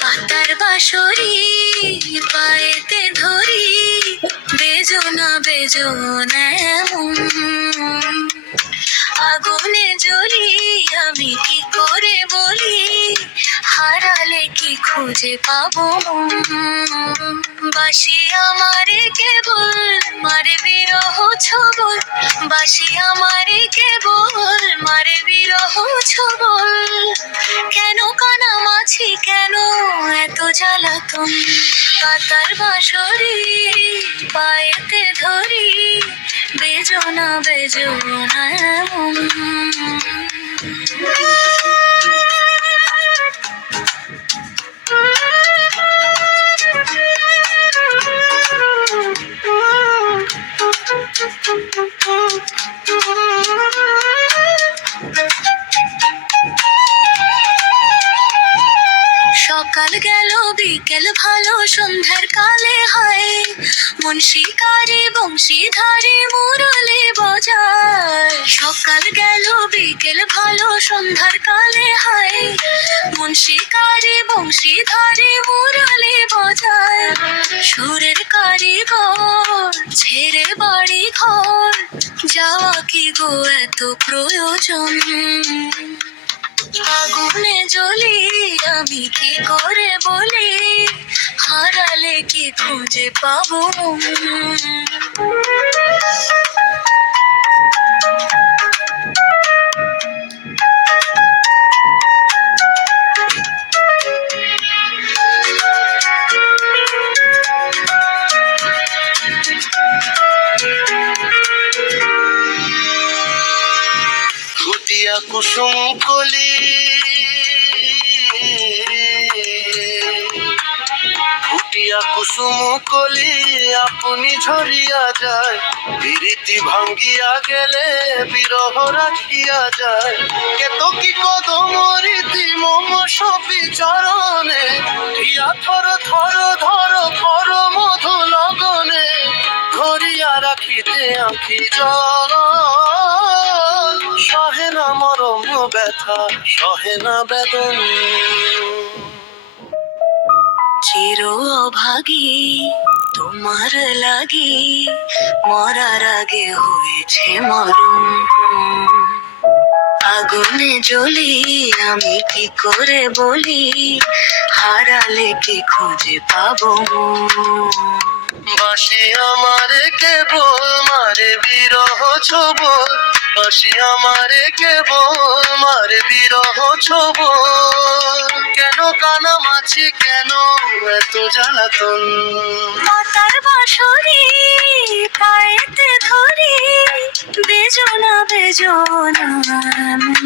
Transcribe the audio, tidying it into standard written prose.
পাতার বাঁশরি পায়েতে ধরি, বেজো না এমন। আগুনে জ্বলি আমি কি করে বলি, হারালে কি খুঁজে পাবো মন। বাসি আমারে কেবল মারে বিরহ ছবল, বাসি আমারে কেবল মারে বিরহ ছবল। কেন কানামাছি, কেন এত জ্বালাতন। পাতার বাঁশরি পায়েতে ধরি, বেজো না এমন। সকাল গেল বিকেল ভালো, সন্ধ্যার কালে হয় মন শিকারি বংশীধারী মুরলি বাজায়। সকাল গেল বিকেল ভালো, সন্ধ্যার কালে হয় মন শিকারি বংশীধারী মুরলি বাজায়। সুরের কারিগর ছেড়ে বাড়ি ঘর, যাওয়া কি গো এত প্রয়োজন। আগুনে জ্বলি আমি কি করে বলি, হারালে কি খুঁজে পাবো। ফুটিয়া কুসুম কলি, ফুটিয়া কুসুম কলি আপনি ঝরিয়া যায়। বিরীতি ভাঙ্গিয়া গেলে বিরহ রাখিয়া যায়। কেতকী কদম রীতি মম সপি চরণে, ধিয়া থর থর ধর কর মধু লগনে। ধরিয়া রাখিতে আঁখি জল, সহে না মরম ব্যথা, সহে না বেদন। চির অভাগী তোমার লাগি, মরার আগে হয়েছে মরণ। আগুনে জ্বলি আমি কি করে বলি, হারালে কি খুঁজে পাবো। বাসি আমারে কেবল মারে বিরহ ছবল, বাসি আমারে কেবল মারে বিরহ ছবল। কেন কানামাছি, কেন এত জ্বালাতন। পাতার বাঁশরি পায়েতে ধরি, বেজো না এমন।